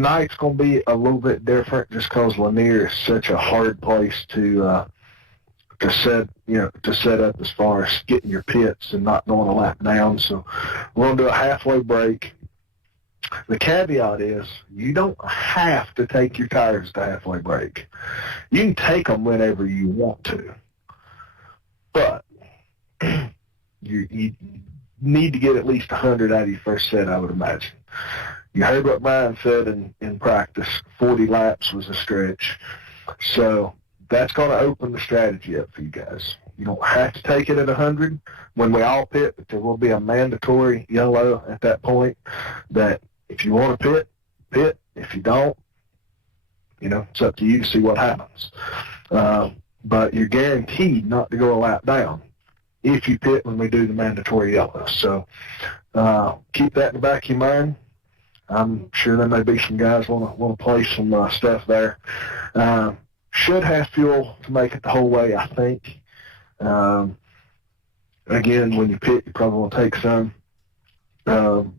tonight's going to be a little bit different just because Lanier is such a hard place to set up as far as getting your pits and not going a lap down. So we're going to do a halfway break. The caveat is you don't have to take your tires to halfway break. You can take them whenever you want to, but you need to get at least 100 out of your first set, I would imagine. You heard what Brian said in practice. 40 laps was a stretch. So that's going to open the strategy up for you guys. You don't have to take it at 100 when we all pit, but there will be a mandatory yellow at that point that if you want to pit. If you don't, it's up to you to see what happens. But you're guaranteed not to go a lap down if you pit when we do the mandatory yellow. So keep that in the back of your mind. I'm sure there may be some guys want to play some stuff there. Should have fuel to make it the whole way, I think. Again, when you pit, you probably want to take some.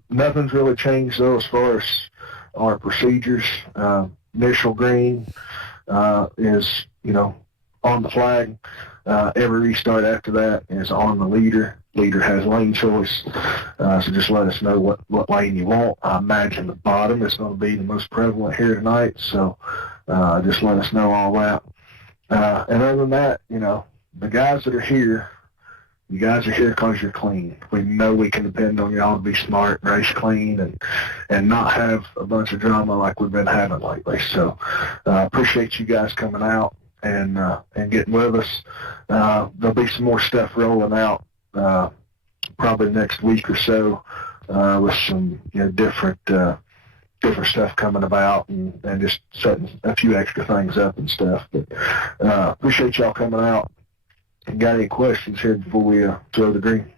Nothing's really changed, though, as far as our procedures. Initial green is, on the flag. Every restart after that is on the leader. Leader has lane choice, so just let us know what lane you want. I imagine the bottom is going to be the most prevalent here tonight, so just let us know all that. And other than that, the guys that are here, you guys are here because you're clean. We know we can depend on y'all to be smart, race clean, and not have a bunch of drama like we've been having lately. So appreciate you guys coming out and getting with us. There'll be some more stuff rolling out probably next week or so with some different stuff coming about and just setting a few extra things up and stuff. But appreciate y'all coming out. And got any questions here before we throw the green?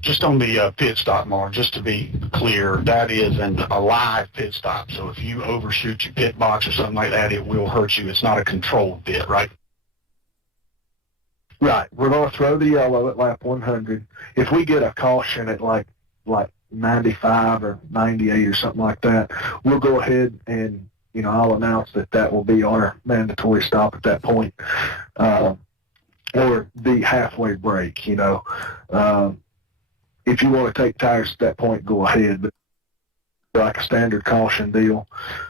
Just on the pit stop, Mark, just to be clear, that is a live pit stop. So if you overshoot your pit box or something like that, it will hurt you. It's not a controlled pit, right? Right. We're going to throw the yellow at lap 100. If we get a caution at like 95 or 98 or something like that, we'll go ahead and I'll announce that will be our mandatory stop at that point, or the halfway break. If you want to take tires at that point, go ahead. But like a standard caution deal.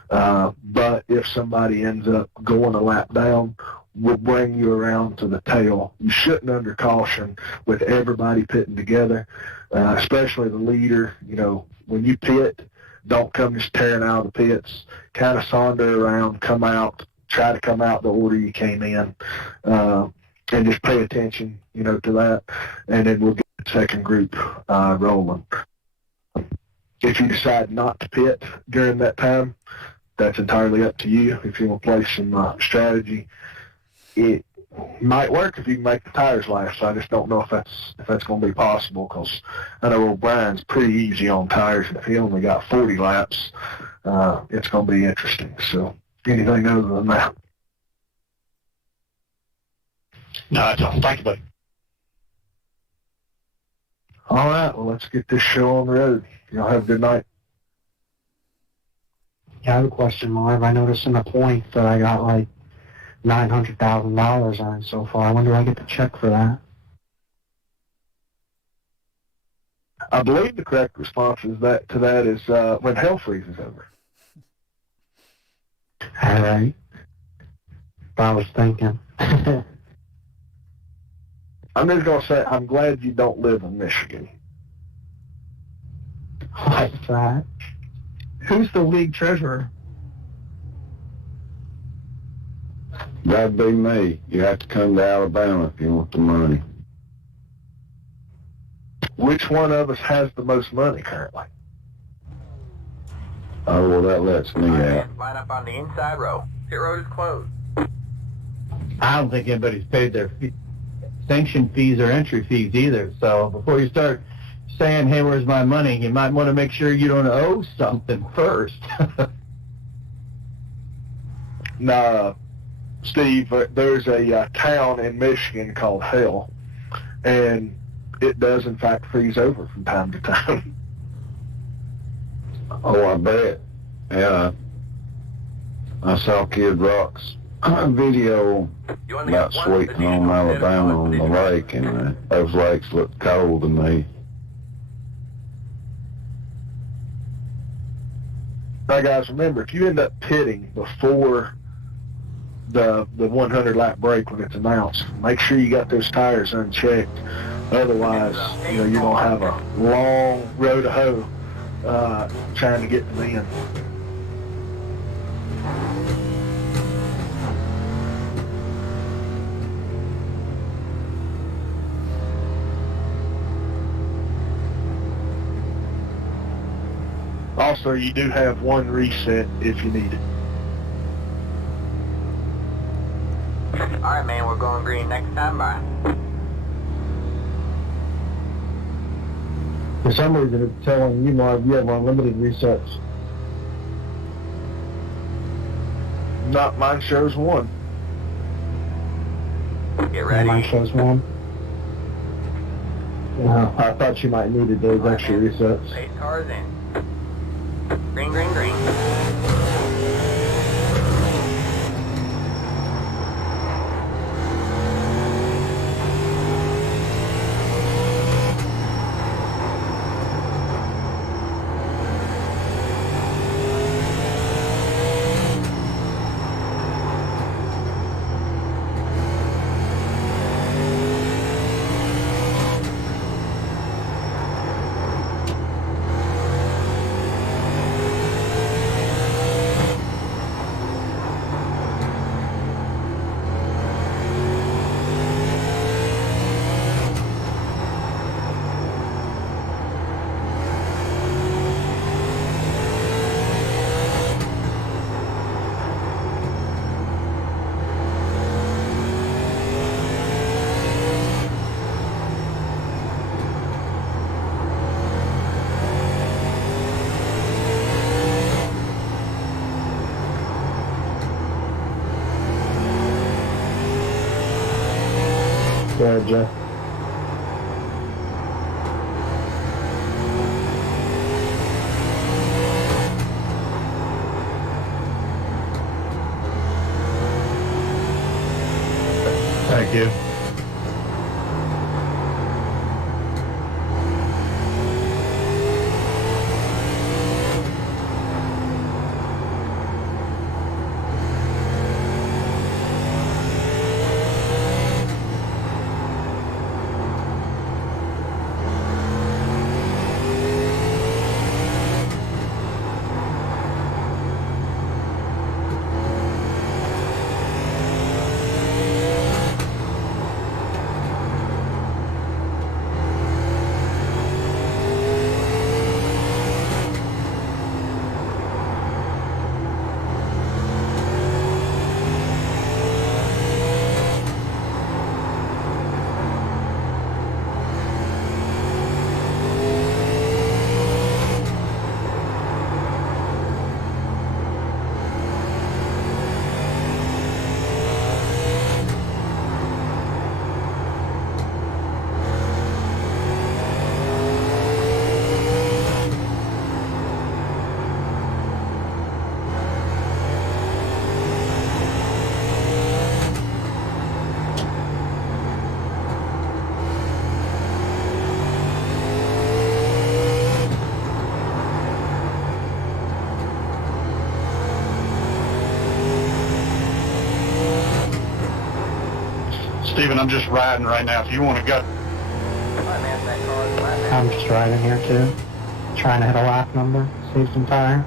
But if somebody ends up going a lap down, we'll bring you around to the tail. You shouldn't under caution with everybody pitting together, especially the leader. When you pit, don't come just tearing out of the pits. Kind of saunter around, come out, try to come out the order you came in, and just pay attention, to that. And then we'll get the second group rolling. If you decide not to pit during that time, that's entirely up to you. If you want to play some strategy, it might work if you can make the tires last. So I just don't know if that's going to be possible, because I know O'Brien's pretty easy on tires, and if he only got 40 laps, it's going to be interesting. So anything other than that? No, that's all. Thank you, buddy. All right, well, let's get this show on the road. Y'all have a good night. Yeah, I have a question, Marv. I noticed in the points that I got like $900,000 earned so far. When do I get the check for that? I believe the correct response is when hell freezes over. All right. I was thinking. I'm just going to say I'm glad you don't live in Michigan. What's that? Who's the league treasurer? That'd be me. You have to come to Alabama if you want the money. Which one of us has the most money currently? Oh, well, that lets me out. Line up on the inside row. Pit road is closed. I don't think anybody's paid their sanction fees or entry fees either. So before you start saying, hey, where's my money, you might want to make sure you don't owe something first. No, Steve, there's a town in Michigan called Hell, and it does, in fact, freeze over from time to time. Oh, I bet. Yeah. I saw Kid Rock's video You only have about one sweeping strategic on alternative Alabama on on the position. lake, and those lakes look cold to me. Now, guys, remember, if you end up pitting before the 100 lap break when it's announced, make sure you got those tires unchecked. Otherwise, you're going to have a long row to hoe trying to get to the end. Also, you do have one reset if you need it. Alright, man, we're going green next time. Bye. For some reason, it's telling you, Marv, you have unlimited resets. Not mine shows one. Get ready. Mine shows one. I thought you might needed those Alright, extra man. resets. 8 cars in. Green, green, green. Go ahead, Jeff. Thank you. Steven, I'm just riding right now. If you want to go. Alright, man, that car is flat now. I'm just driving here too. Trying to hit a lap number, save some tire.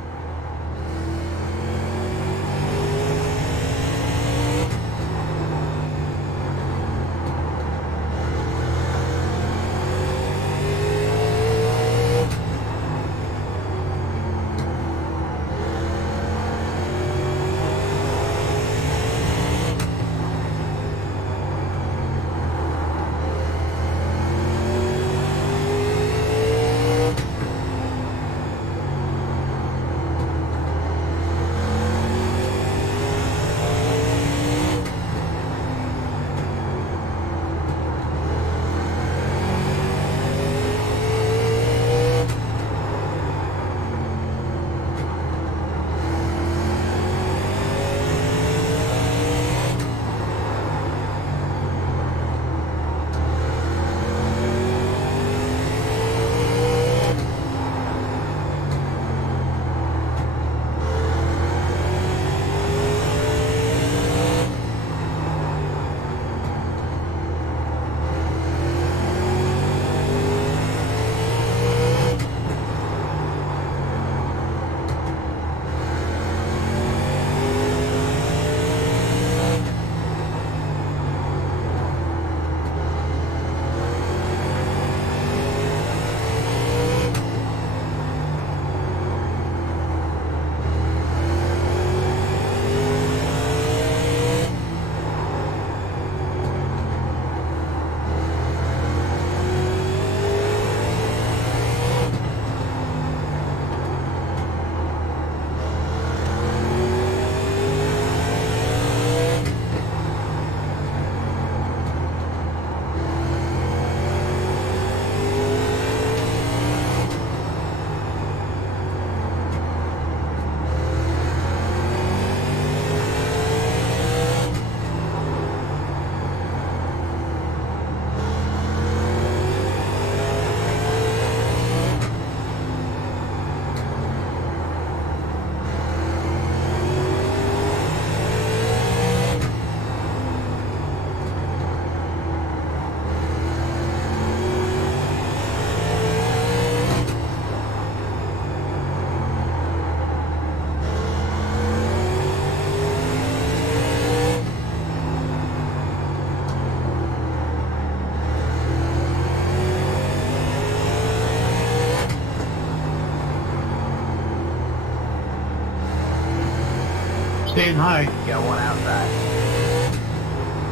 Staying high. Got one outside.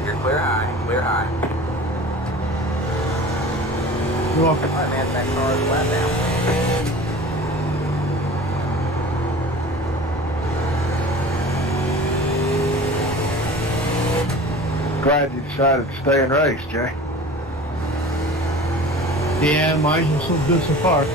You're clear high, clear high. You're welcome. Alright, man, that car is flat down. Glad you decided to stay and race, Jay. Yeah, mine are so good so far.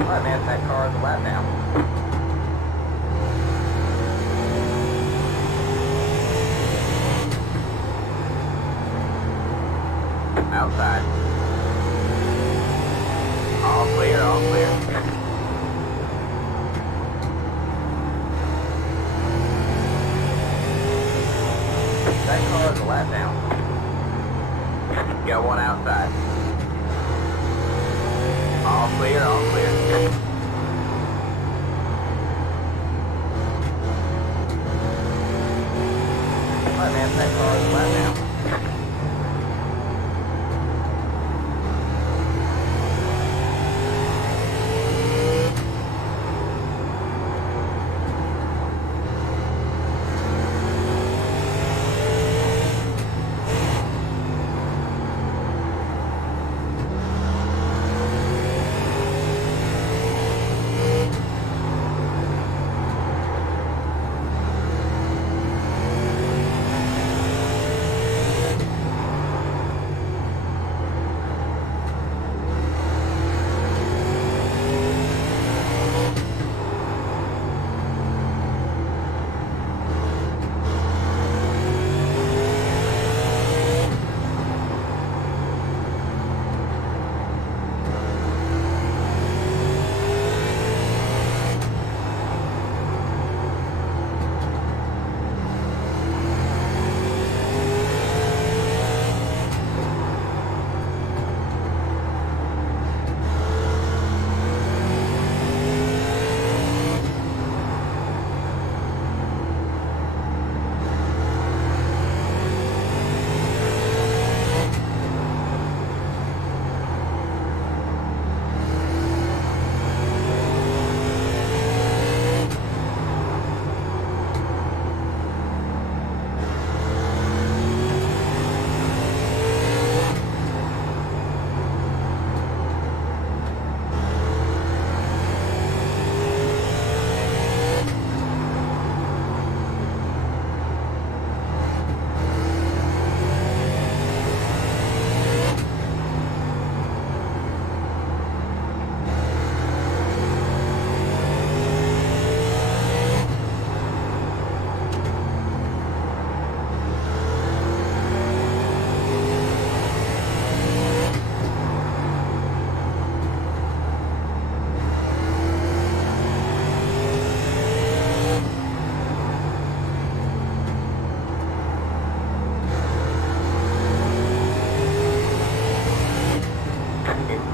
Alright, man, that car is flat down. Outside. All clear, all clear. That car is flat down. Got one outside. All clear, all clear. Alright, man, that car is flat down.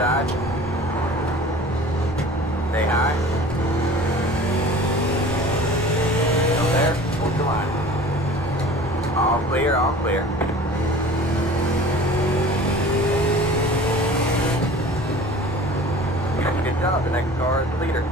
outside. Stay high. Still there? Hold your line. All clear, all clear. Good job, the next car is the leader.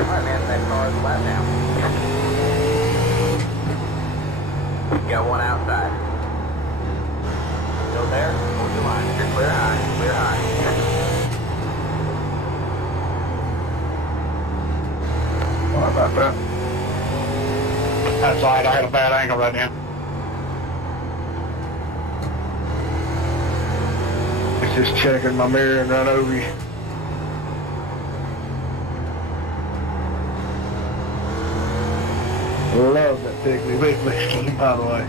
Alright man, that car is flat now. Got one outside. Still there? Hold your line. You're clear high. Clear high. Sorry about that. That's all right. I had a bad angle right now. It's just checking my mirror and run over you. Love that Piggly Wiggly scheme, by the way.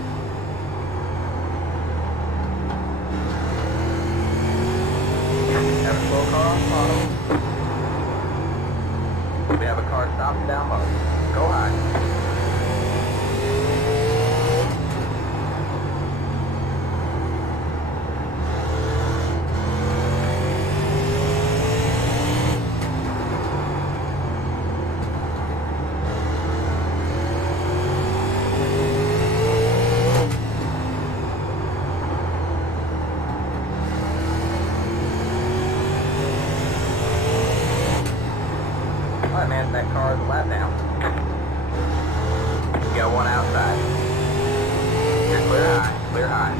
Have a slow car on bottom. We have a car stopped down low. Go high. Alright man, that car is a lap down. You got one outside. You're clear high, clear high.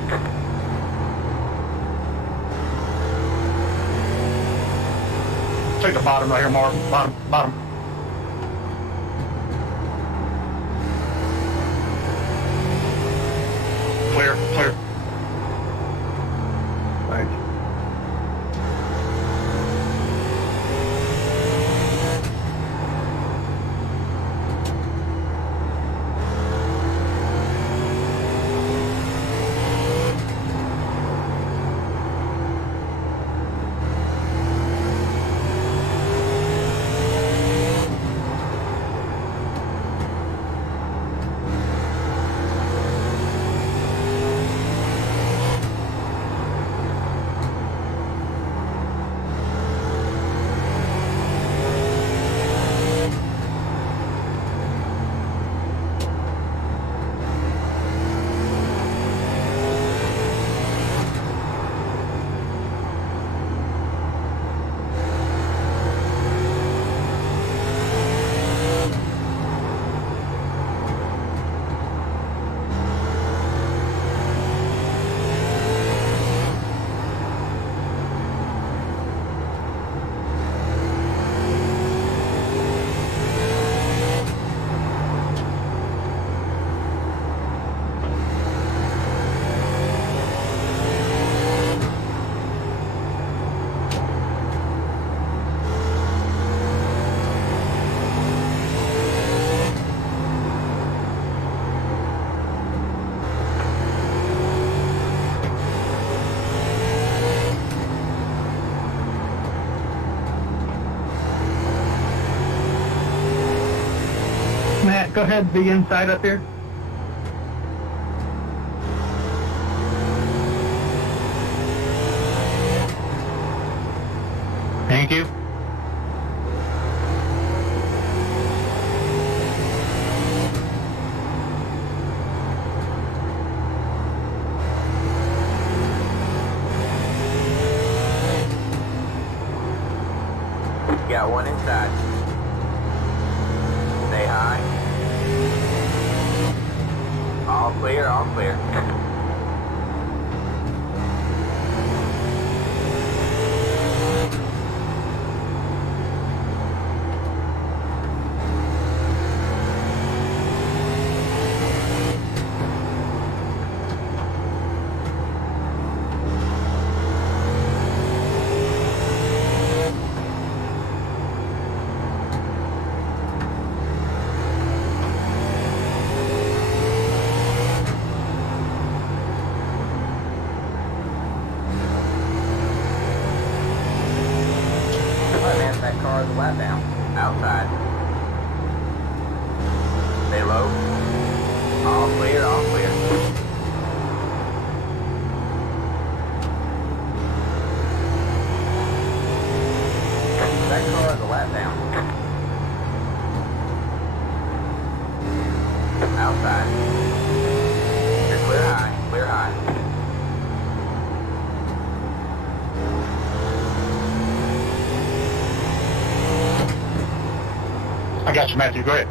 Take the bottom right here, Mark. Bottom, bottom. Clear, clear. Thank you. Matt, go ahead and be inside up here. Thank you. You got one inside. Stay high. All clear, all clear. that car is flat down. Outside. Stay low. All clear, all clear. That car is a lap down. Outside. You're clear high, clear high. I got you, Matthew. Go ahead.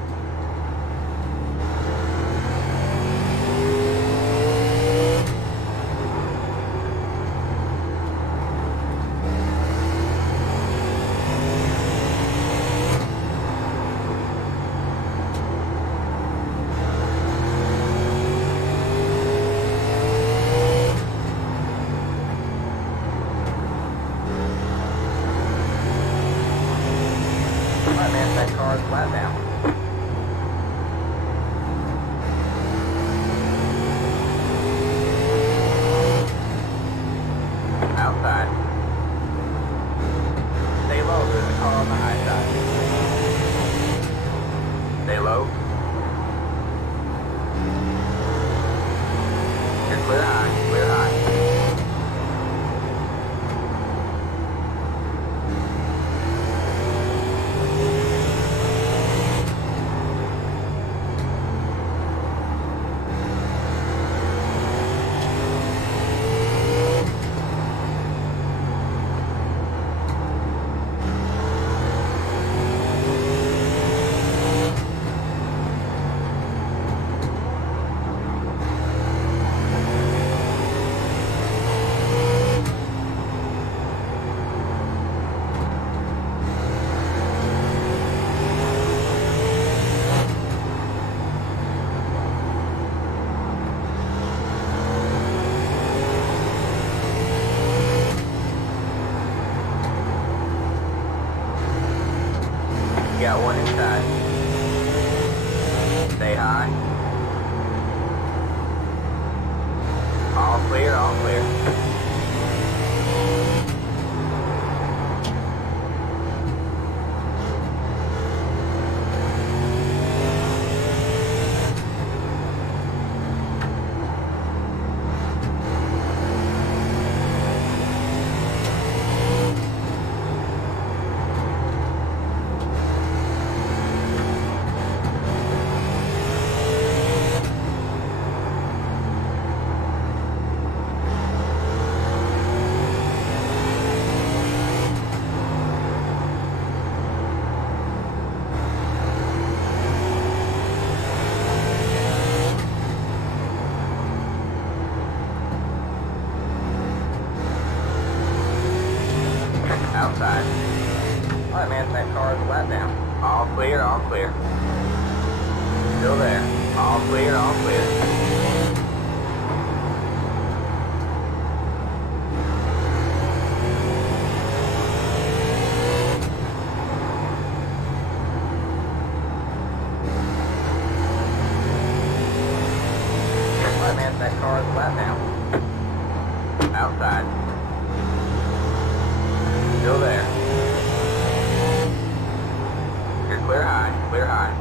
Alright, man, that car is flat down. Outside. Stay low, there's a car on the high side. Stay low. You're clear high, clear high. You got one inside. Stay high. All clear, all clear. Outside. Alright, man, that car is a lap down. All clear, all clear. Still there. All clear, all clear. Alright, man, that car is a lap down. Outside. Still there. You're clear high, clear high.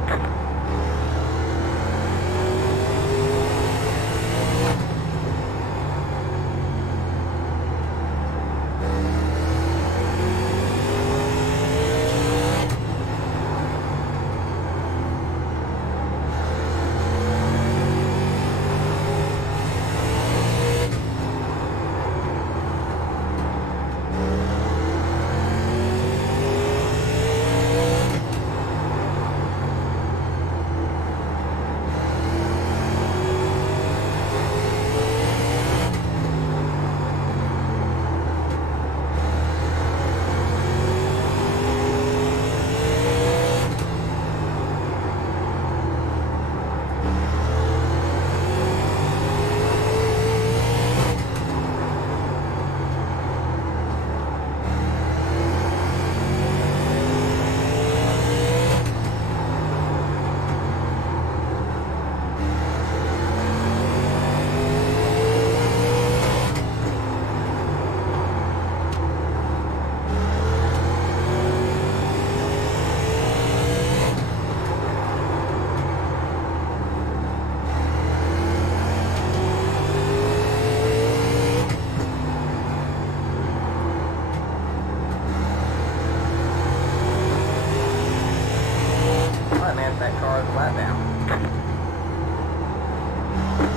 flat down.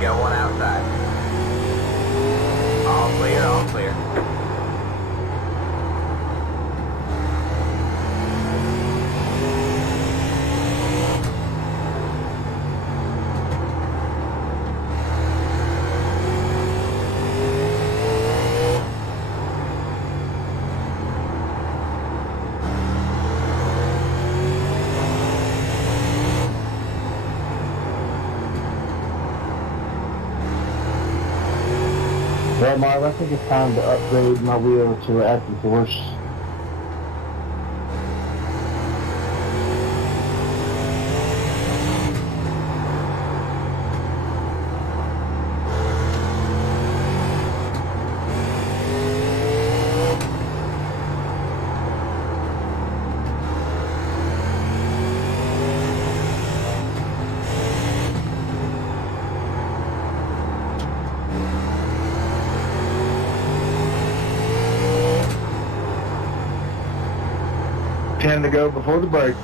Got one outside. All clear, all clear. Well, Marv, I think it's time to upgrade my wheel to active force. Ten to go before the break.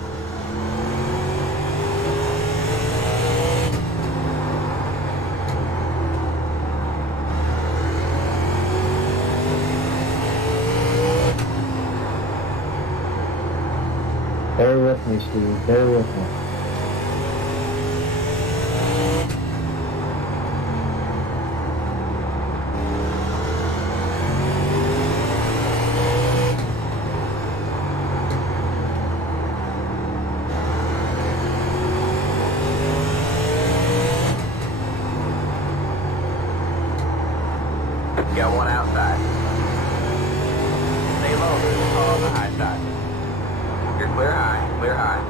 Bear with me, Steve. Bear with me. Got one outside. Stay low, all on the high side. You're clear high, clear high.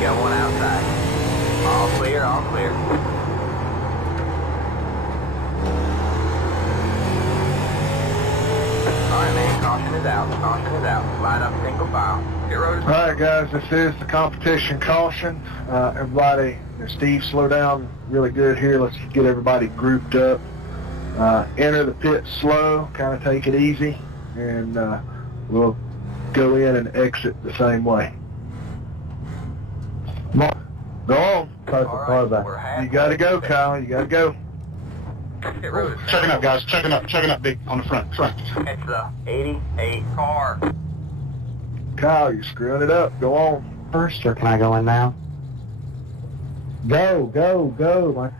Got one outside. All clear, all clear. Alright man, caution is out, caution is out. Line up single file. Pit road is... Alright guys, this is the competition caution. Everybody, Steve, slow down really good here. Let's get everybody grouped up. Enter the pit slow, kind of take it easy, and we'll go in and exit the same way. Go on. You gotta go, Kyle. You gotta go. Pit road is... Checking up, guys. Checking up, big on the front. It's the 88 car. Kyle, you're screwing it up. Go on. First, or can I go in now? Go, go, go.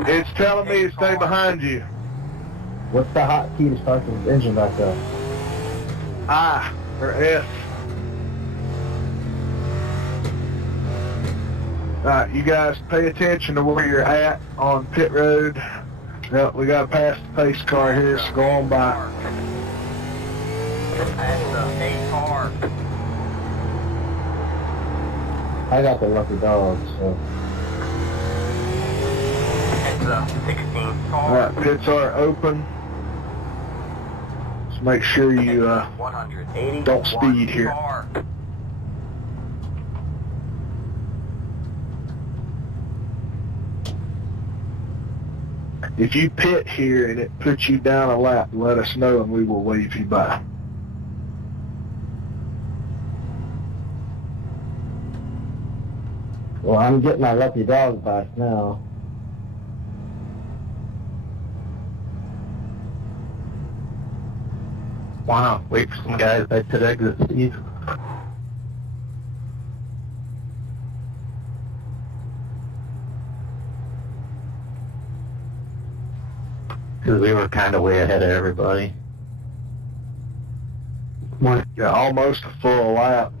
It's telling me to stay behind you. What's the hot key to start the engine back up? I or S. Alright, you guys pay attention to where you're at on pit road. Yep, we gotta pass the pace car here, so go on by. That's the 8 car. I got the lucky dog, so. It's the 16 car. Alright, pits are open. make sure you 180, don't speed here. car. If you pit here and it puts you down a lap, let us know and we will wave you by. Well, I'm getting my lucky dog back now. Wow, wait for some guys that could exit Steve. Because we were kind of way ahead of everybody. Yeah, almost a full lap.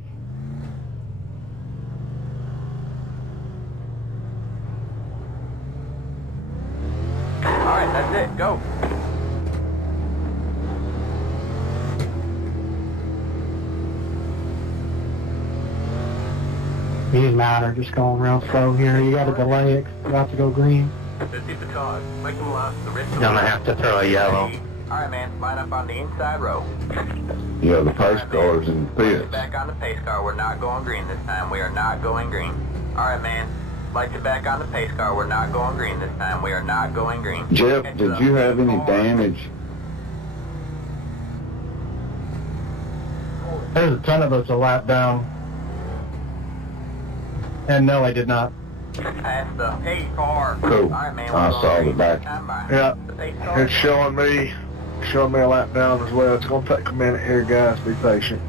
Alright, that's it, go. Me and Matt are just going real slow here. You got to delay it 'cause it's about to go green. This is the cause. Make them left, the rest of Gonna have to throw a yellow. Alright, man, line up on the inside row. Yeah, the pace cars in the Light it pits. back on the pace car. We're not going green this time. We are not going green. Alright, man. Light it back on the pace car. We're not going green this time. We are not going green. Jeff, It's did the you have pace any car. damage? There's a ton of us a lap down. And no, I did not. Past the pace car. Cool. Alright, man. I We're saw going the green back. this time by. Yeah, The pace car. it's showing me a lap down as well. It's going to take a minute here, guys. Be patient.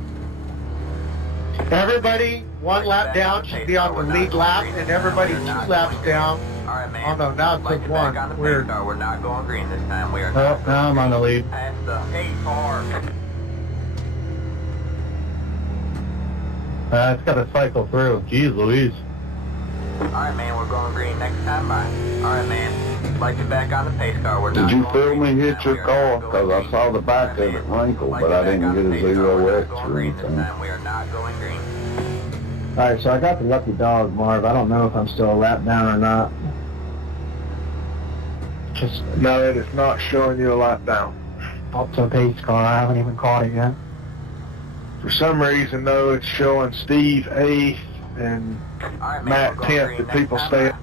Everybody 1 lap down should be on the lead lap, and everybody 2 laps down. Alright, man. Oh no, now it Light took it back 1. on the pace Weird. car. We're not going green this time. We are Oh, not now I'm on the lead. past the pace car. It's got to cycle through. Jeez Louise. Alright, man, we're going green next time by. Alright, man. Light it back on the pace car. We're Did not you going feel green me this hit time. your We are car? not going Because I green. saw the back of Alright, it man. wrinkle, Light but it I back didn't on get the a pace car. zero We're X not or going green this anything. time. We are not going green. Alright, so I got the lucky dog, Marv. I don't know if I'm still a lap down or not. Just No, it is not showing you a lap down. up to a pace car. I haven't even caught it yet. For some reason, though, it's showing Steve 8th and Alright, man, Matt we're going 10th green that next people time stay. by.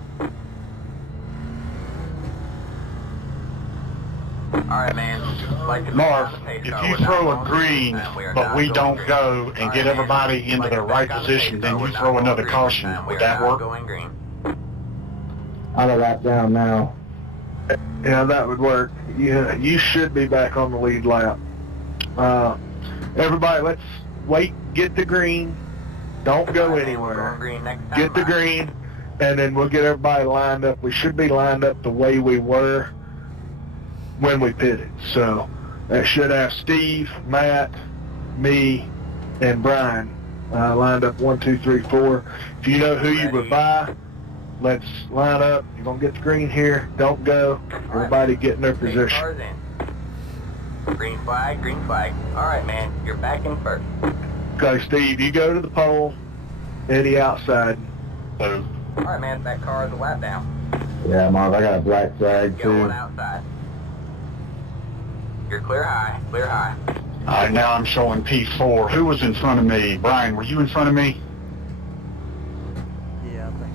Alright, man. Light it back Marv, on the pace if car. you We're not throw a going green, this time. We are but not we going don't green. go and Alright, get man. everybody into Light their it right back on the position, pace then car. you We're not throw going another green caution. this time. We Would are that not work? going green. I'm a lap down now. Yeah, that would work. Yeah, you should be back on the lead lap. Everybody, let's wait, get the green. Don't go Alright, man, we're anywhere. going green next time Get the by. green, and then we'll get everybody lined up. We should be lined up the way we were when we pitted. So that should have Steve, Matt, me, and Brian lined up 1, 2, 3, 4. If you know who you would buy, let's line up. You're going to get the green here. Don't go. Everybody get in their Pace position. car's in. Green flag, green flag. Alright, man, you're back in first. Okay, Steve, you go to the pole. Eddie outside. So, Alright, man, that car is a lap down. Yeah, Marv, I got a black flag Get one too. outside. You're clear high, clear high. all right, now I'm showing P4. Who was in front of me? Brian, were you in front of me? Yeah, I think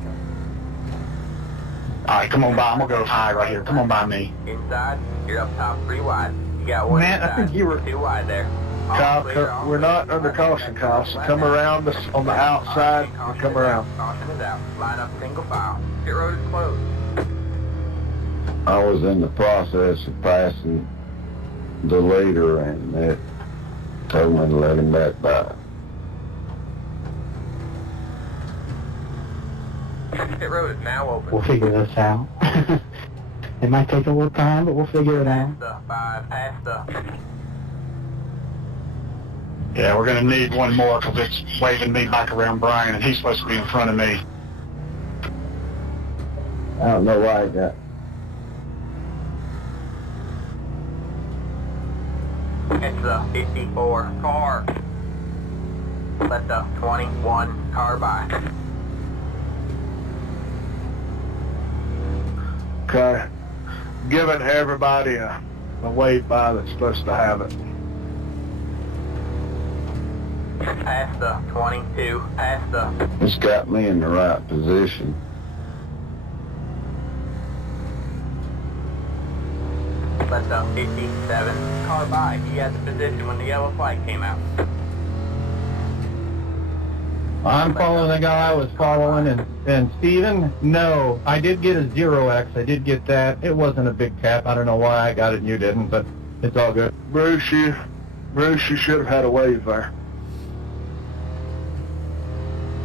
All right, come on by. I'm going to go high right here. Come on by me. Inside, you're up top 3 wide. You got 1 Man, I inside, think you were- 2 wide there. All Kyle, clear, all we're clear. not under Alright, man, caution, that Kyle, car's so lap come down. around us on the outside Alright, and come caution is around. out, Caution is out. Line up single file. Pit road is closed. I was in the process of passing the leader, and it told me to let him back by. Pit road is now open. We'll figure this out. It might take a little time, but we'll figure it out. Past the 5, past the... Yeah, we're going to need one more because it's waving me back around Brian, and he's supposed to be in front of me. I don't know why I got. It's the 54 car. Let the 21 car by. Okay. Giving everybody a wave by that's supposed to have it. Past the 22, past the... It's got me in the right position. Let the 57 car by. He had the position when the yellow flag came out. I'm following the guy I was following, and Steven, no, I did get a 0X. I did get that. It wasn't a big cap. I don't know why I got it and you didn't, but it's all good. Bruce, you should have had a wave there.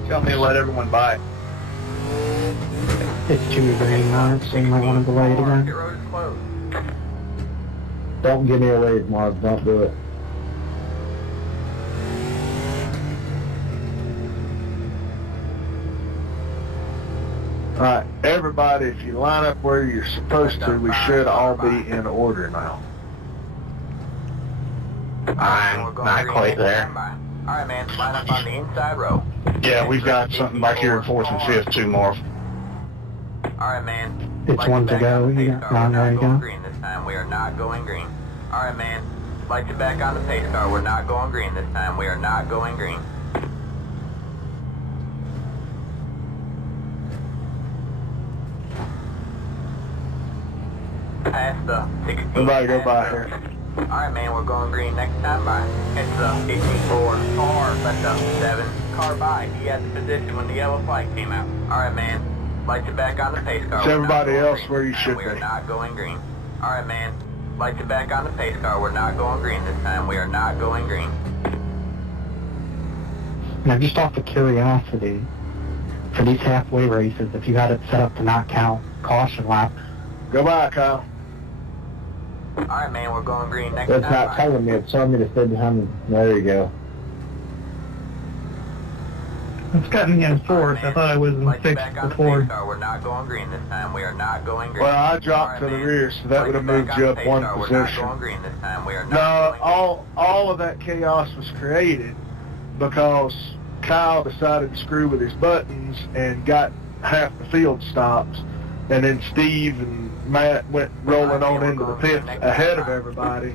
Tell me to let everyone by. It's Jimmy Green Mark, so you might want to delay it Market again. road is closed. Don't give me a wave, Marv. Don't do it. All right, everybody, if you line up where you're supposed to, we should all be in order now. I'm not quite there. Alright, man, line up on the inside row. Yeah, we've got something back here in 4th and 5th too, Marv. Alright, man. It's Lights one to back go. on the You pace got car. We're nine ready not to going go. green this time. We are not going green. Alright, man. Lights it back on the pace car. We're not going green this time. We are not going green. Past the 16. Everybody go by here. Alright, man, we're going green next time by. It's the 54 car. Let the 7 car by. He had the position when the yellow flag came out. Alright, man. Lights it back on the pace car. It's We're everybody not going else green where you this time. should We are be. not going green. Alright, man. Lights it back on the pace car. We're not going green this time. We are not going green. Now, just off of curiosity, for these halfway races, if you had it set up to not count caution lap, Go by, Kyle. Alright, man, we're going green next It's time not by. telling me. It's telling me to stay behind me. There you go. It's got me in 4th. I thought I was in Lights it 6th back on the before. pace car. We're not going green this time. We are not going green. Well, I dropped to Alright, the man. rear, so that would have Lights it moved back you on up the pace one car. We're position. not going green this time. We are not No, going all of that chaos was created because Kyle decided to screw with his buttons and got half the field stopped, and then Steve and Matt went rolling on into the pits ahead of everybody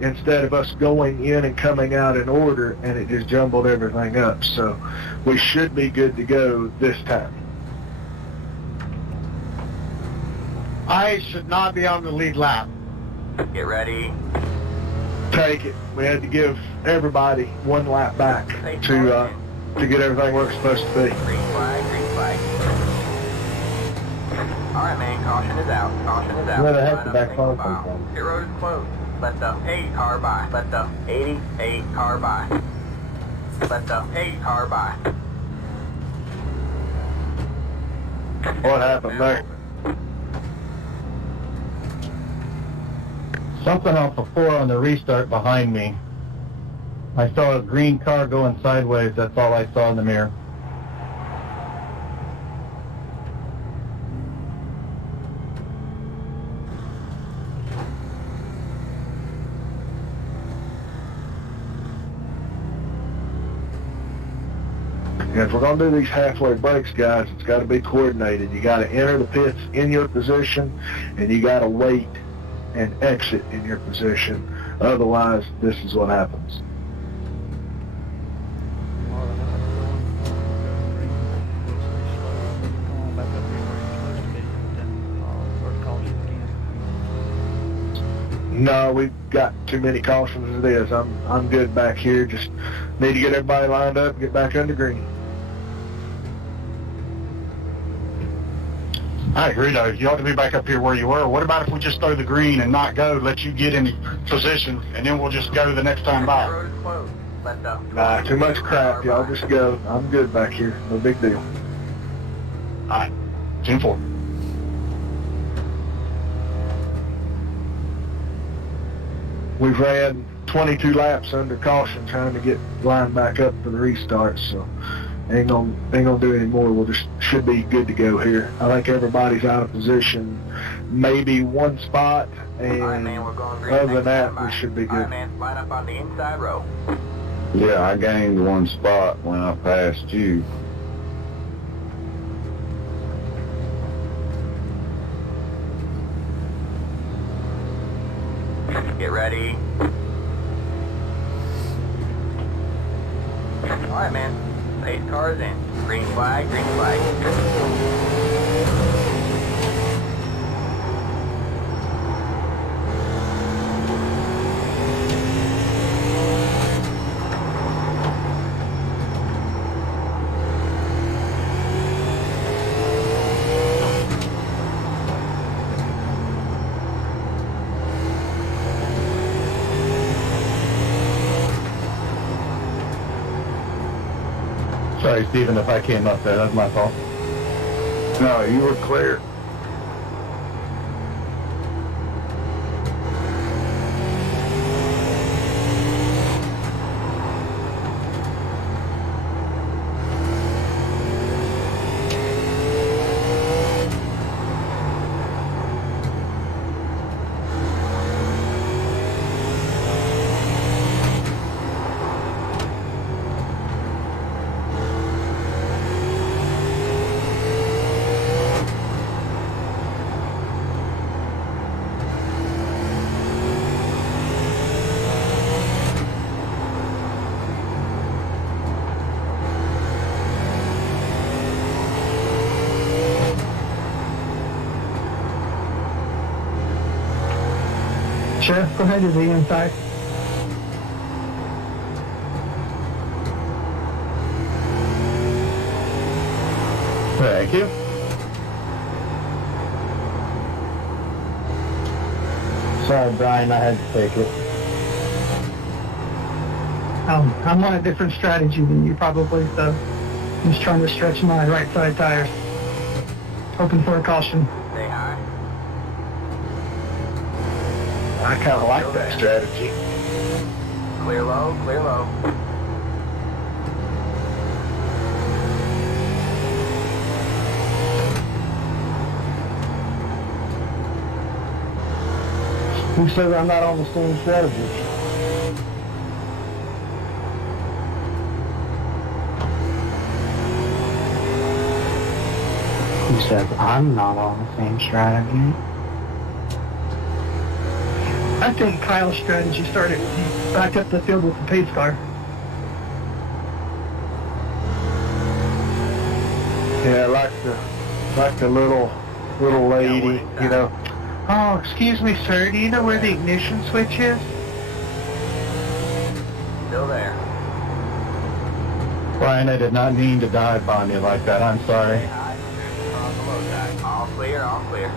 instead of us going in and coming out in order, and it just jumbled everything up. So we should be good to go this time. I should not be on the lead lap. Get ready. Take it. We had to give everybody one lap back to get everything where it's supposed to be. Green flag, green flag. Alright, man, caution is out. Caution is out. Where the heck Line did up, that single car come file. from? Pit road is closed. Let the 8 car by. Let the 88 car by. Let the 8 car by. What happened there? Something off the 4 on the restart behind me. I saw a green car going sideways. That's all I saw in the mirror. And if we're going to do these halfway breaks, guys, it's got to be coordinated. You got to enter the pits in your position, and you got to wait and exit in your position. Otherwise, this is what happens. No, we've got too many cautions as it is. I'm good back here. Just need to get everybody lined up and get back under green. I agree, though. You ought to be back up here where you were. What about if we just throw the green and not go, let you get in position, and then we'll just go the next time Pit by? road is closed. Let the Nah, too much crap. Y'all just go. I'm good back here. No big deal. All right. 10-4. We've ran 22 laps under caution trying to get lined back up for the restart, so ain't gonna do any more. We'll just should be good to go here. I think everybody's out of position, maybe one spot, and Alright, man, we're going green other next than that, time by. we should be Alright, good. man, line up on the inside row. Yeah, I gained one spot when I passed you. Get ready. Alright, man. Pace cars in. Green flag, green flag. Sorry, Stephen, if I came up there. That's my fault. No, you were clear. Sheriff, go ahead to the inside. Thank you. Sorry, Brian, I had to take it. I'm on a different strategy than you probably, so I'm just trying to stretch my right side tires. Hoping for a caution. Say hi. I kind of like that strategy. Clear low, clear low. Who said I'm not on the same strategy? Who says I'm not on the same strategy? I think Kyle's strategy started when he backed up the field with the pace car. Yeah, like the little lady, you know. Oh, excuse me, sir. Do you know where the ignition switch is? Still there. Brian, I did not mean to dive bomb you like that. I'm sorry. Say hi. On the low side. All clear, all clear.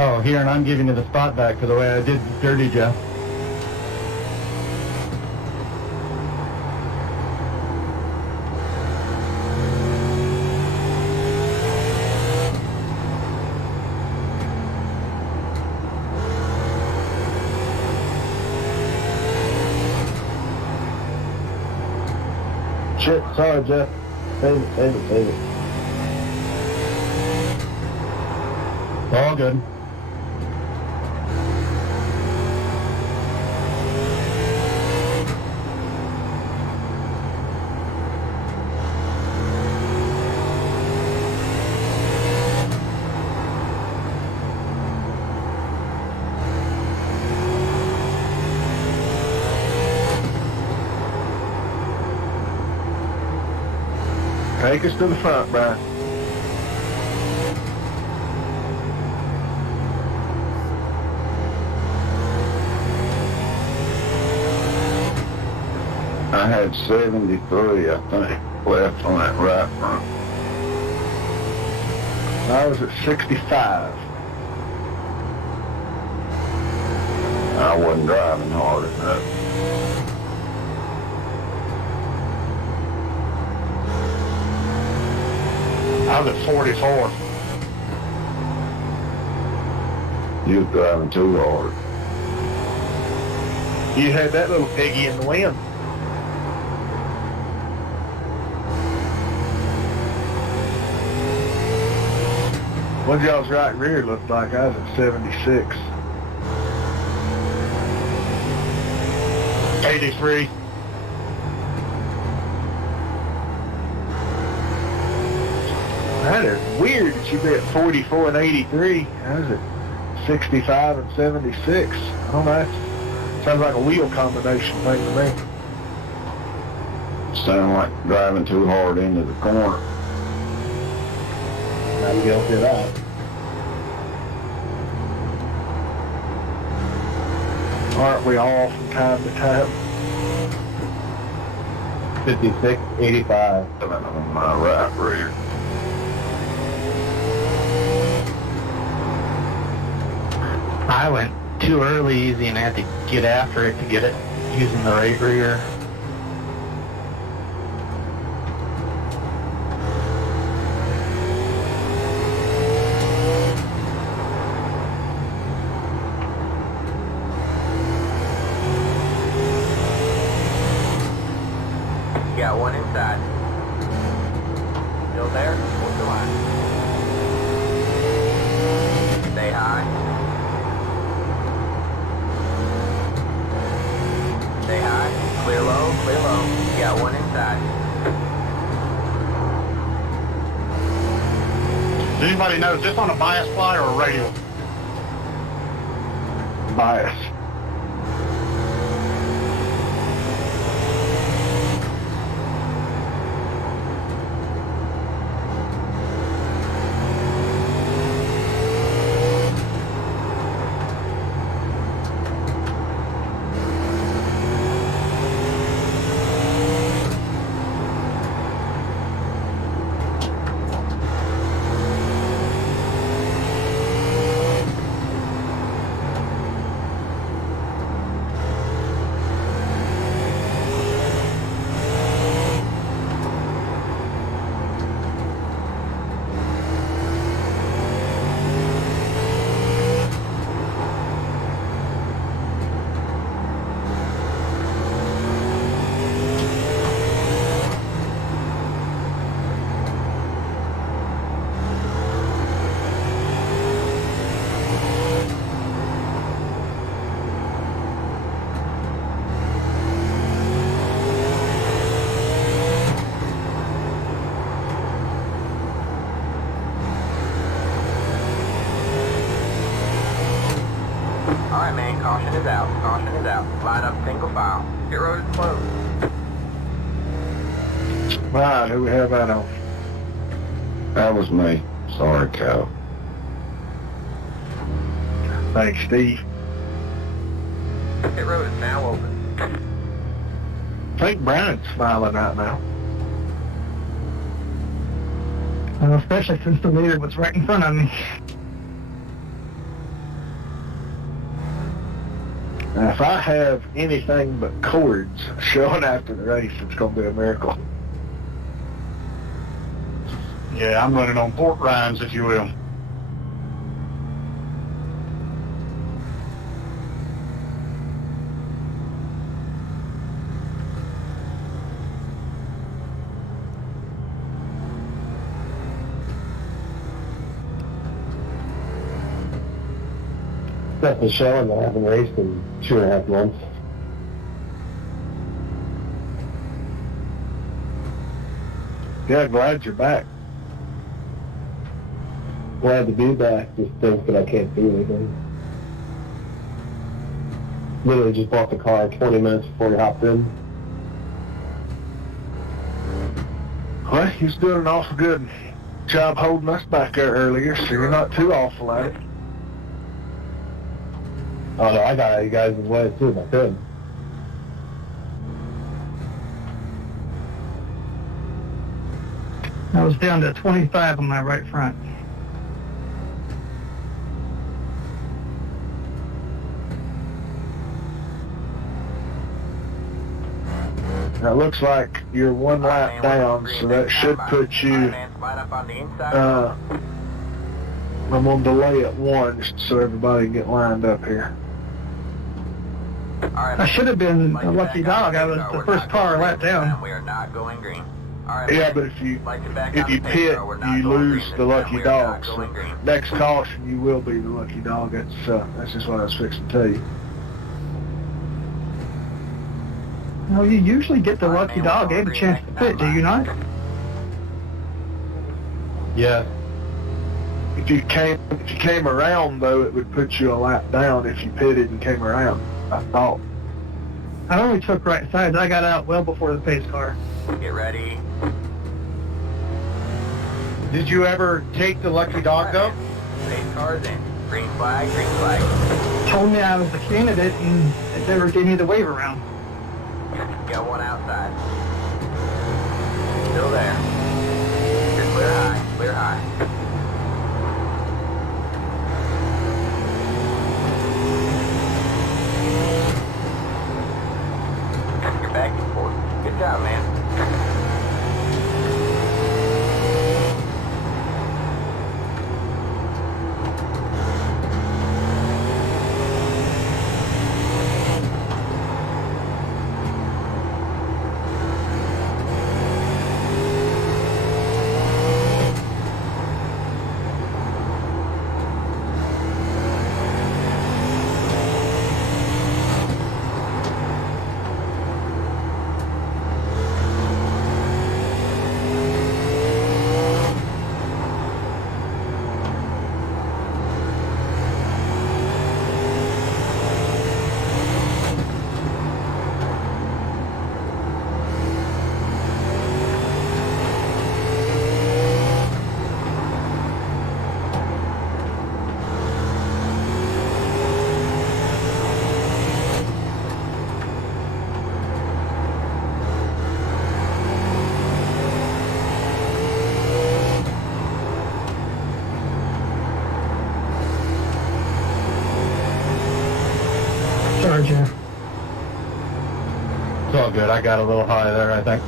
Oh, here, and I'm giving you the spot back for the way I did dirty Jeff. Shit, sorry, Jeff. Save it. All good. Take us to the front, Brian. I had 73, I think, left on that right front. I was at 65. I wasn't driving hard enough. I was at 44. You was driving too hard. You had that little piggy in the wind. What y'all's right rear looked like? I was at 76. 83. That is weird that you be at 44 and 83. How's it? 65 and 76. I don't know. Sounds like a wheel combination thing to me. Sound like driving too hard into the corner. I'm guilty of that. Aren't we all from time to time? 56, 85. On my right rear. I went too early easy and had to get after it to get it using the right rear. Got one inside. Still there? What's the line? Stay high. Stay high. Clear low, clear low. Got one inside. Does anybody know, is this on a bias fly or a radial? Bias. Alright, man, caution is out. Caution is out. Line up single file. Pit road is closed. Right, who we have that on? That was me. Sorry, Cal. Thanks, Steve. Pit road is now open. I think Brandon's smiling right now. Especially since the leader was right in front of me. Now, if I have anything but cords showing after the race, it's going to be a miracle. Yeah, I'm running on port rinds, if you will. Definitely showing that I haven't raced in 2.5 months. Yeah, glad you're back. Glad to be back, just think that I can't do anything. Literally just bought the car 20 minutes before you hopped in. Well, he's doing an awful good job holding us back there earlier, so you're not too awful at it. Oh no, I got out of you guys' way too if I could. I was down to 25 on my right front. Now, it looks like you're one lap down, so that should put you, I'm going to delay at 1 just so everybody can get lined up here. I should have been a lucky dog. I was the first car let down. We are not going green. Yeah, but if you pit, you lose the lucky dog. So next caution, you will be the lucky dog. That's just what I was fixing to tell you. No, you usually get the lucky dog and a chance to pit, do you not? Yeah. If you came around though, it would put you a lap down if you pitted and came around, I thought. I only took right sides. I got out well before the pace car. Get ready. Did you ever take the lucky dog though? Pace car's in. Green flag, green flag. Told me I was the candidate and it never gave me the wave around. Got one outside. Still there. You're clear high, clear high. You're back and forth. Good job, man. Sorry, Jeff. It's all good. I got a little high there, I think.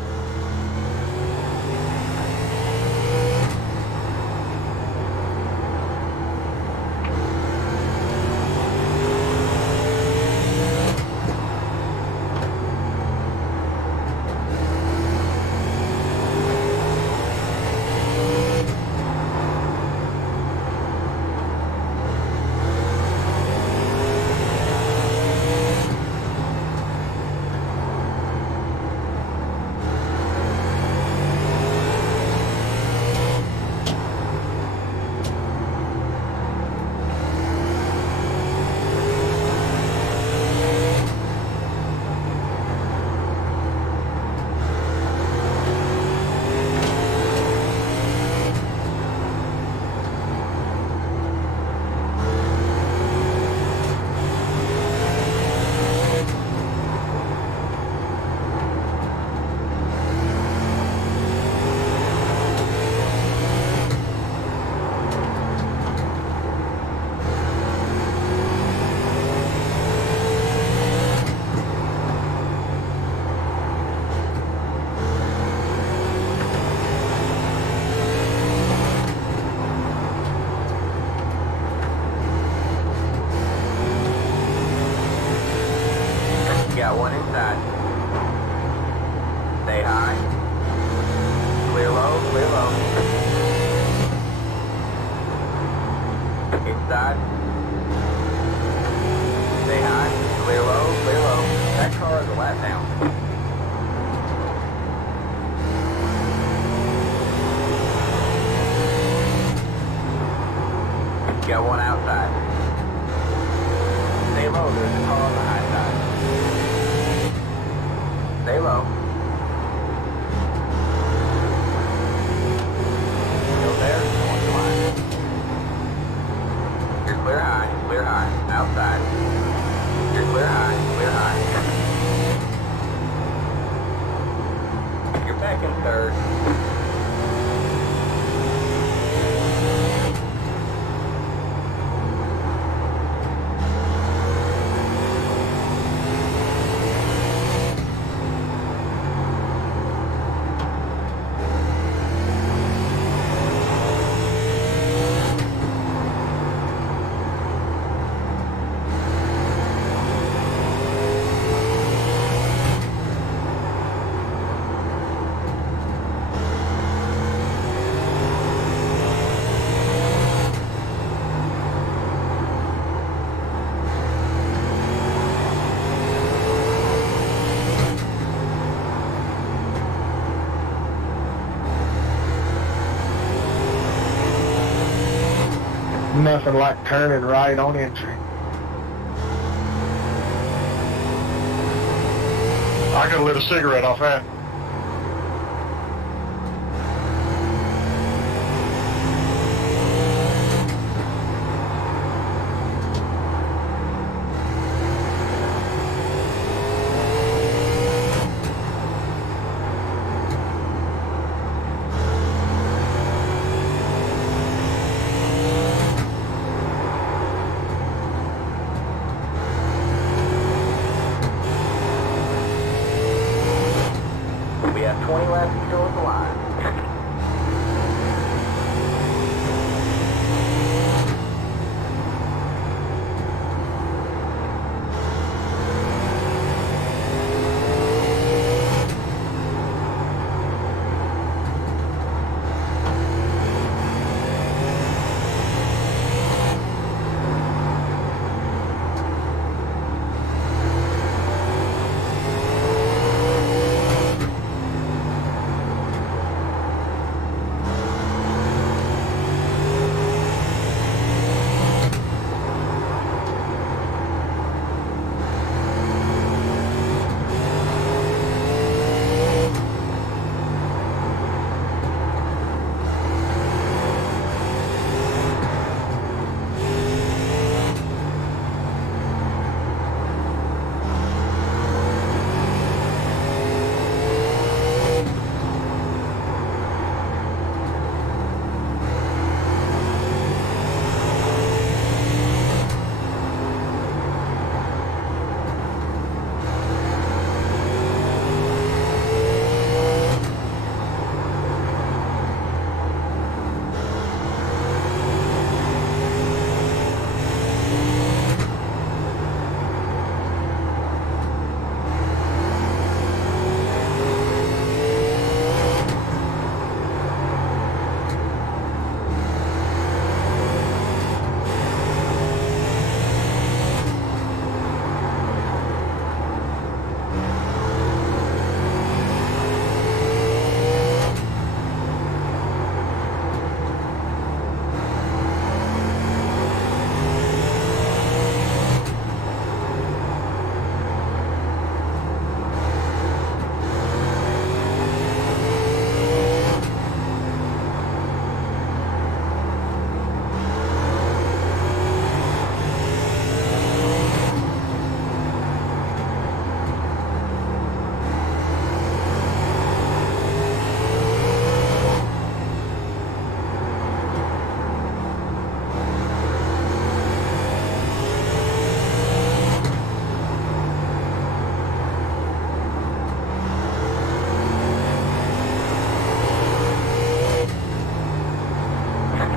Got one inside. Stay high. Clear low, clear low. Inside. Stay high. Clear low, clear low. That car is a lap down. Got one outside. Stay low, there's a car on the high side. Stay low. Still there, on the line. You're clear high, outside. You're clear high, clear high. You're back in third. Nothing like turning right on entry. I gotta lit a cigarette off that. We have 20 laps to go with the line.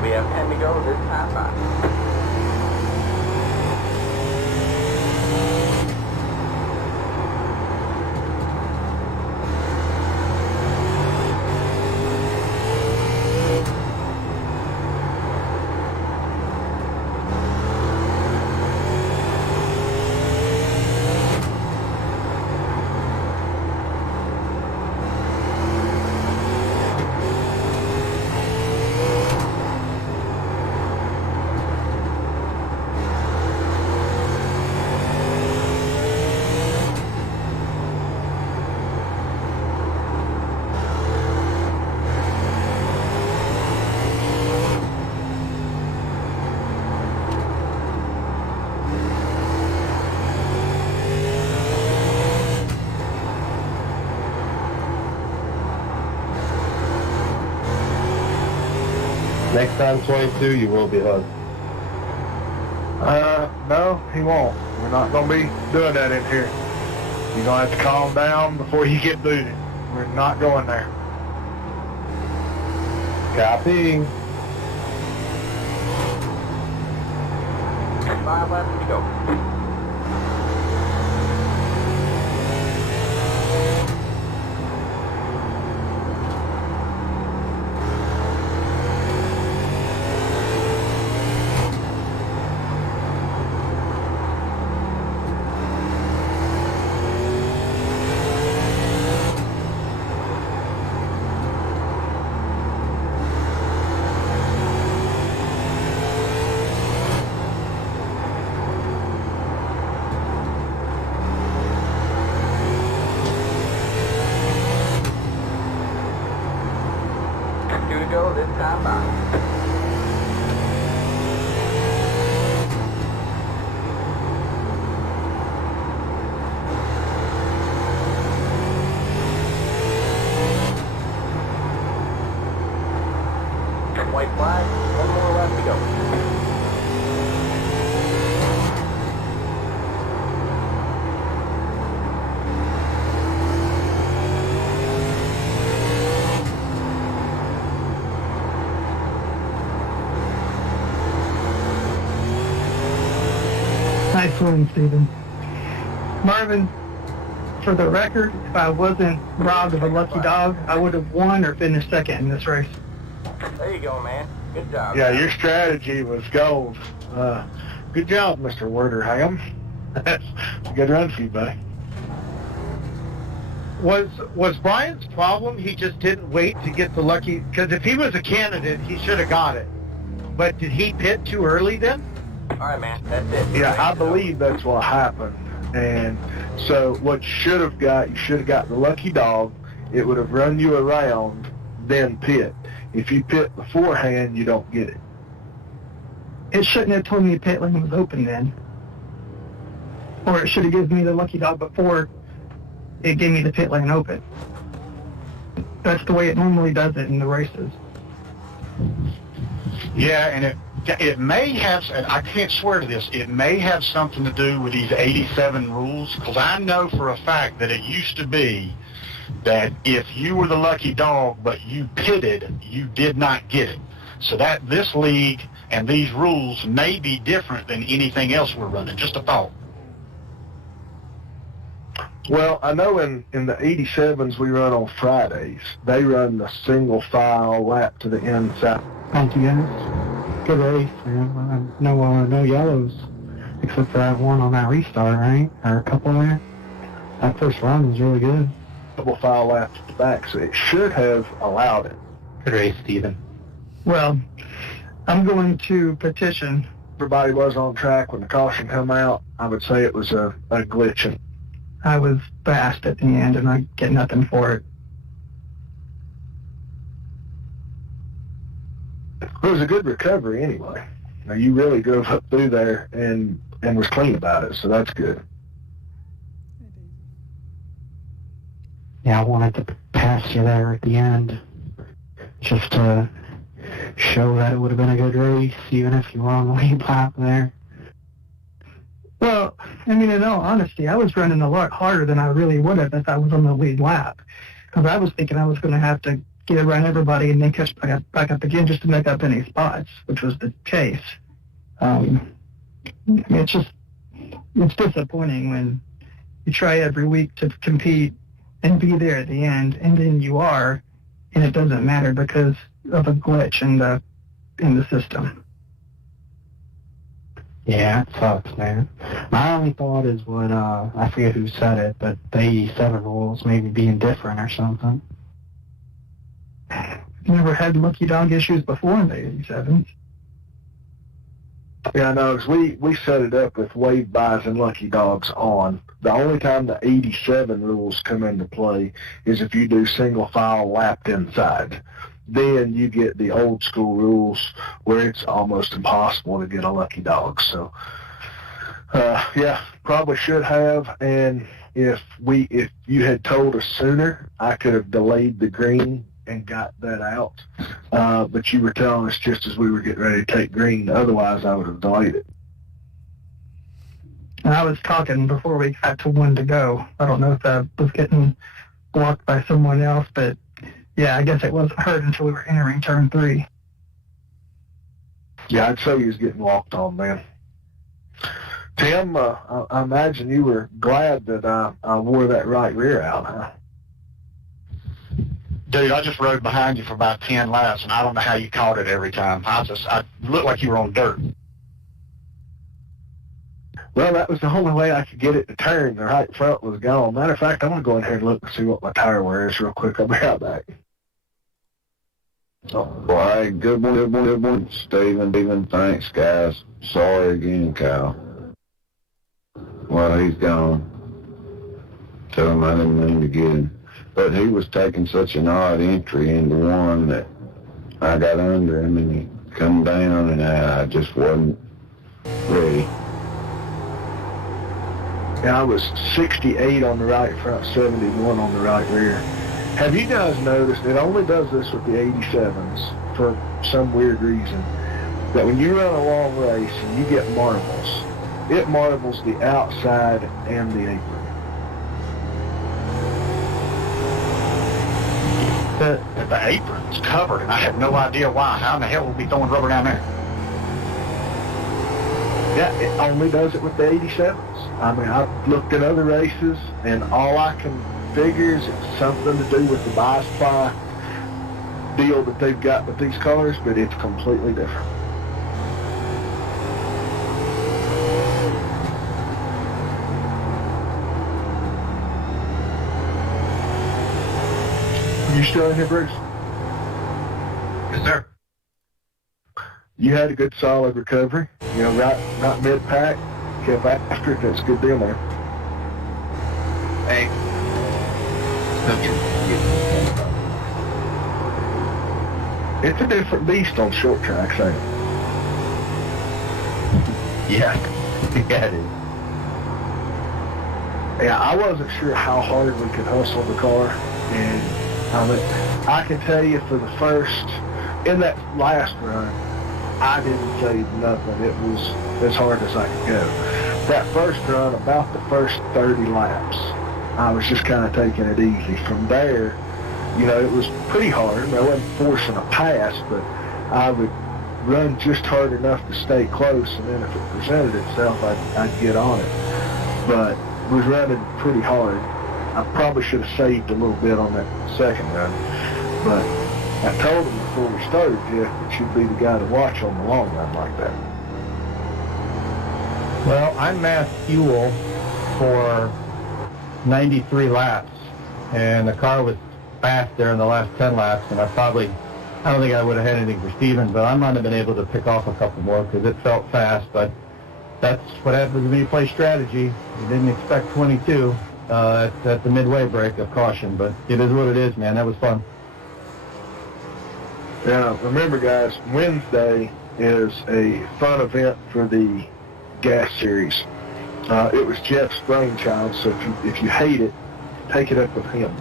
We have 10 to go this time by. Next time 22, you will be hugged. No, he won't. We're not going to be doing that in here. You're going to have to calm down before you get booted. We're not going there. Copy. 5 laps to go. go. Nice win, Steven. Marvin, for the record, if I wasn't robbed of a lucky dog, I would have won or finished second in this race. There you go, man. Good job. Yeah, your strategy was gold. Good job, Mr. Werderham. That's a good run for you, buddy. Was Brian's problem he just didn't wait to get the lucky? Because if he was a candidate, he should have got it. But did he pit too early then? All right, man. That's it. Yeah, I believe that's what happened. And so what you should have got the lucky dog. It would have run you around, then pit. If you pit beforehand, you don't get it. It shouldn't have told me pit lane was open then. Or it should have given me the lucky dog before it gave me the pit lane open. That's the way it normally does it in the races. Yeah, and it may have, and I can't swear to this, it may have something to do with these 87 rules, because I know for a fact that it used to be that if you were the lucky dog but you pitted, you did not get it. So that this league and these rules may be different than anything else we're running. Just a thought. Well, I know in the 87s we run on Fridays. They run the single file lap to the inside. Thank you, guys. Good race, man. No yellows, except for that one on that restart, right? Or a couple there. That first run was really good. Double file lap to the back, so it should have allowed it. Good race, Steven. Well, I'm going to petition. Everybody was on track when the caution come out. I would say it was a glitch. I was fast at the end, and I get nothing for it. It was a good recovery anyway. Now, you really drove up through there and was clean about it, so that's good. Yeah, I wanted to pass you there at the end, just to show that it would have been a good race, even if you were on the lead lap there. Well, I mean, in all honesty, I was running a lot harder than I really would have if I was on the lead lap. Because I was thinking I was going to have to get around everybody and then catch back up again just to make up any spots, which was the case. I mean, it's disappointing when you try every week to compete and be there at the end, and then you are, and it doesn't matter because of a glitch in the system. Yeah, it sucks, man. My only thought is what, I forget who said it, but the 87 rules maybe being different or something. Never had lucky dog issues before in the 87s. Yeah, I know, 'cause we set it up with wave buys and lucky dogs on. The only time the 87 rules come into play is if you do single file lapped inside. Then you get the old school rules where it's almost impossible to get a lucky dog. So, yeah, probably should have. And if you had told us sooner, I could have delayed the green and got that out. But you were telling us just as we were getting ready to take green. Otherwise, I would have delayed it. And I was talking before we got to 1 to go. I don't know if I was getting blocked by someone else, but yeah, I guess it wasn't heard until we were entering turn 3. Yeah, I'd say he was getting walked on, man. Tim, I imagine you were glad that I wore that right rear out, huh? Dude, I just rode behind you for about 10 laps, and I don't know how you caught it every time. I looked like you were on dirt. Well, that was the only way I could get it to turn. The right front was gone. Matter of fact, I'm going to go in here and look and see what my tire wear is real quick. I'll be right back. All right, good morning, Steven. Thanks, guys. Sorry again, Kyle. Well, he's gone. Tell him I didn't mean to get him. But he was taking such an odd entry into one that I got under him and he come down and I just wasn't ready. Yeah, I was 68 on the right front, 71 on the right rear. Have you guys noticed, it only does this with the 87s for some weird reason. that when you run a long race and you get marbles, it marbles the outside and the apron. The apron's covered, and I have no idea why. How in the hell would we be throwing rubber down there? Yeah, it only does it with the 87s. I mean, I've looked at other races, and all I can figure is it's something to do with the bi-supply deal that they've got with these cars, but it's completely different. You still in here, Bruce? Yes, sir. You had a good, solid recovery. You know, not mid-pack. Kept after it. That's a good deal, man. Hey. It's a different beast on short tracks, ain't it? Yeah. Yeah, it is. Yeah, I wasn't sure how hard we could hustle the car, and I mean, I can tell you for the first, in that last run, I didn't save nothing. It was as hard as I could go. That first run, about the first 30 laps, I was just kind of taking it easy. From there, you know, it was pretty hard. I wasn't forcing a pass, but I would run just hard enough to stay close, and then if it presented itself, I'd get on it. But was running pretty hard. I probably should have saved a little bit on that second run, but I told him before we started, Jeff, that you'd be the guy to watch on the long run like that. Well, I massed fuel for 93 laps, and the car was fast there in the last 10 laps, and I don't think I would have had anything for Steven, but I might have been able to pick off a couple more because it felt fast, but that's what happens when you play strategy. You didn't expect 22 at the midway break of caution, but it is what it is, man. That was fun. Now, remember, guys, Wednesday is a fun event for the gas series. It was Jeff's brainchild, so if you hate it, take it up with him.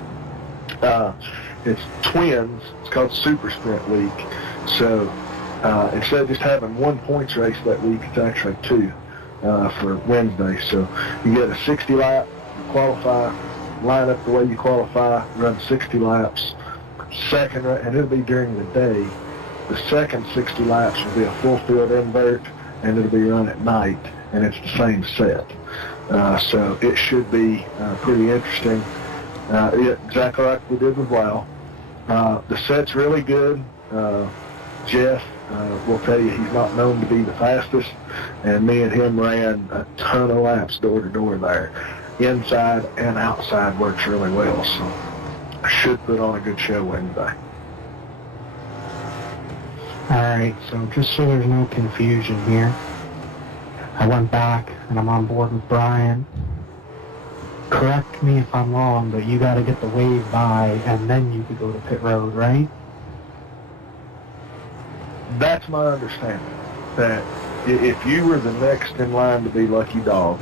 It's twins. It's called Super Sprint Week. So instead of just having one points race that week, it's actually two for Wednesday. So you get a 60 lap, you qualify, line up the way you qualify, run 60 laps. Second, and it'll be during the day. The second 60 laps will be a full field invert, and it'll be run at night, and it's the same set. So it should be pretty interesting. Exactly like we did with WoW. The set's really good. Jeff will tell you he's not known to be the fastest, and me and him ran a ton of laps door to door there. Inside and outside works really well, so I should put on a good show Wednesday. Alright, so just so there's no confusion here, I went back and I'm on board with Brian. Correct me if I'm wrong, but you gotta get the wave by and then you could go to pit road, right? That's my understanding, that if you were the next in line to be Lucky Dog,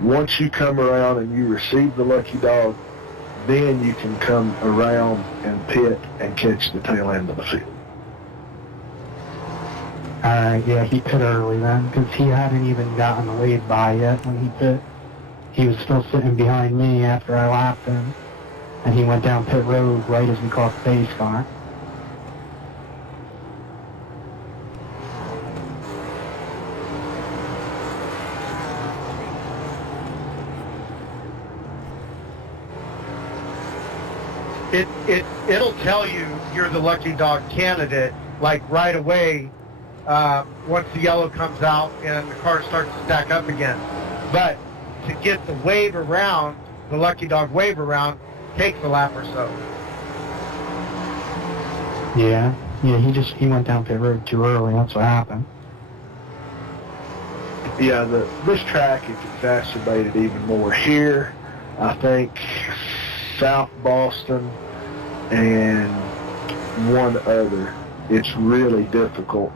once you come around and you receive the Lucky Dog, then you can come around and pit and catch the tail end of the field. Alright, yeah, he pit early then, because he hadn't even gotten the wave by yet when he pit. He was still sitting behind me after I lapped him, and he went down pit road right as we caught the base car. It'll tell you you're the Lucky Dog candidate, like right away, once the yellow comes out and the car starts to stack up again. But to get the wave around, the Lucky Dog wave around, takes a lap or so. Yeah, he went down pit road too early, that's what happened. Yeah, this track is exacerbated even more. Here, I think South Boston and one other, it's really difficult.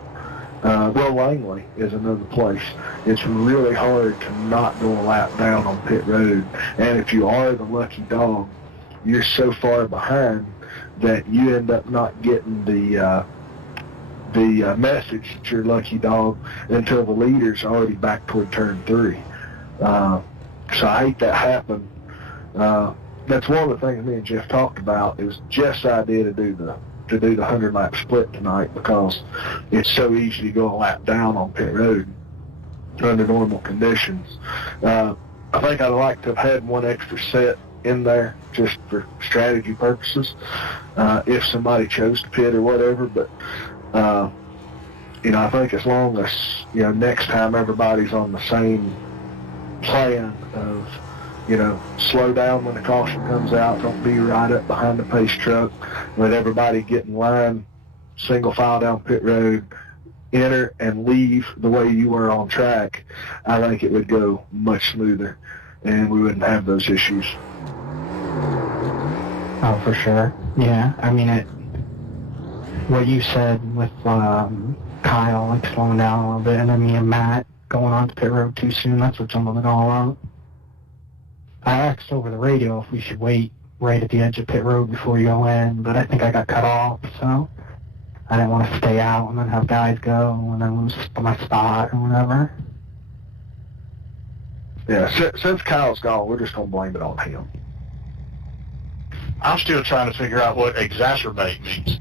Langley is another place. It's really hard to not go a lap down on pit road. And if you are the Lucky Dog, you're so far behind that you end up not getting the the message that you're lucky dog until the leader's already back toward turn 3. So I hate that happen. That's one of the things me and Jeff talked about. It was Jeff's idea to do the 100-lap split tonight because it's so easy to go a lap down on pit road under normal conditions. I think I'd like to have had one extra set in there just for strategy purposes, if somebody chose to pit or whatever. But I think as long as next time everybody's on the same plan of slow down when the caution comes out, don't be right up behind the pace truck, let everybody get in line, single file down pit road, enter and leave the way you were on track, I think it would go much smoother and we wouldn't have those issues. Oh, for sure. Yeah, I mean, what you said with Kyle, like slowing down a little bit, and then me and Matt going on to pit road too soon, that's what jumping the all out. I asked over the radio if we should wait right at the edge of pit road before you go in, but I think I got cut off, so I didn't want to stay out and then have guys go and then lose my spot or whatever. Yeah, since Kyle's gone, we're just going to blame it on him. I'm still trying to figure out what exacerbate means.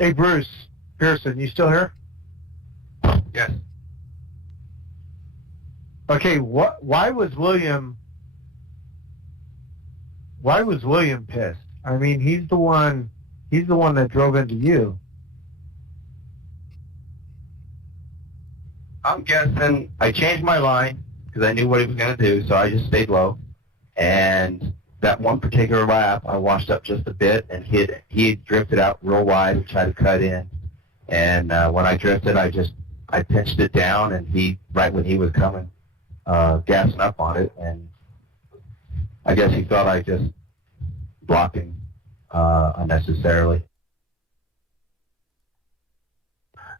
Hey, Bruce Pearson, you still here? Yes. Okay, why was William pissed? I mean, he's the one that drove into you. I'm guessing I changed my line because I knew what he was going to do, so I just stayed low. And that one particular lap, I washed up just a bit, and he had drifted out real wide and tried to cut in. And when I drifted, I pinched it down, and right when he was coming, gassing up on it, and I guess he thought I just blocked him unnecessarily.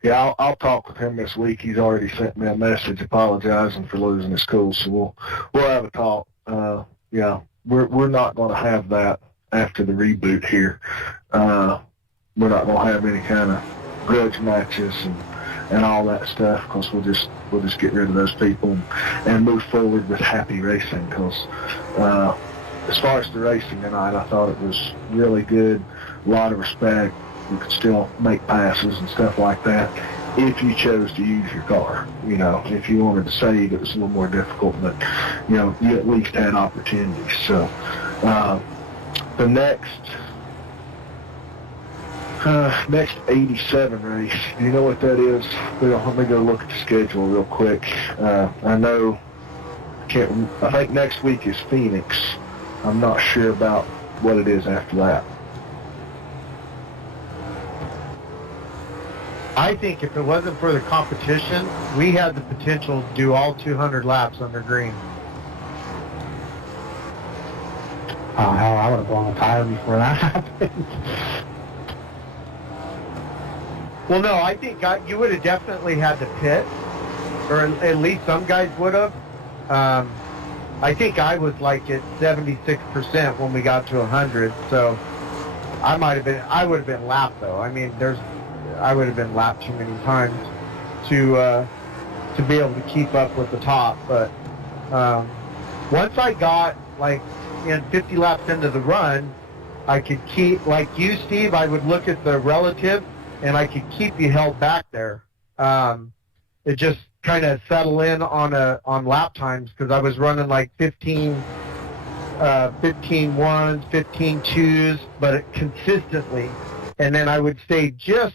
Yeah, I'll talk with him this week. He's already sent me a message apologizing for losing his cool, so we'll have a talk. Yeah, we're not going to have that after the reboot here. We're not going to have any kind of grudge matches and all that stuff because we'll just get rid of those people and move forward with happy racing. Because as far as the racing tonight, I thought it was really good. A lot of respect. You could still make passes and stuff like that if you chose to use your car. If you wanted to save, it was a little more difficult, but you at least had opportunities. So the next 87 race, do you know what that is? Let me go look at the schedule real quick. I think next week is Phoenix. I'm not sure about what it is after that. I think if it wasn't for the competition, we had the potential to do all 200 laps under green. Oh, hell, I would have blown a tire before that happened. Well, no, I think you would have definitely had to pit, or at least some guys would have. I think I was like at 76% when we got to 100, so I would have been lapped though. I mean, I would have been lapped too many times to be able to keep up with the top. But once I got 50 laps into the run, I could keep, like you, Steve, I would look at the relative and I could keep you held back there. It just kind of settled in on lap times because I was running like 15 ones, 15 twos, but consistently. And then I would stay just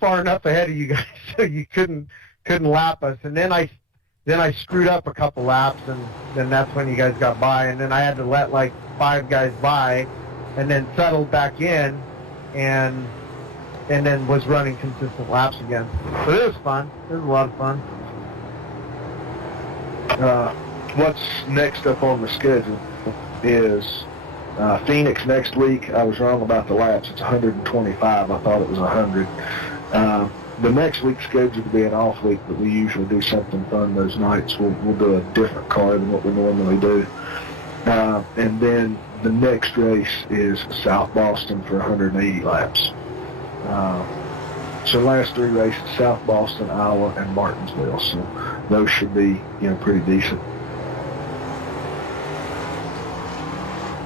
far enough ahead of you guys so you couldn't lap us. And then I screwed up a couple laps, and then that's when you guys got by. And then I had to let like 5 guys by, and then settled back in, and then was running consistent laps again. So it was fun. It was a lot of fun. What's next up on the schedule is Phoenix next week. I was wrong about the laps. It's 125. I thought it was 100. The next week's scheduled to be an off week, but we usually do something fun those nights. We'll do a different car than what we normally do. And then the next race is South Boston for 180 laps. So last 3 races, South Boston, Iowa, and Martinsville. So those should be, pretty decent.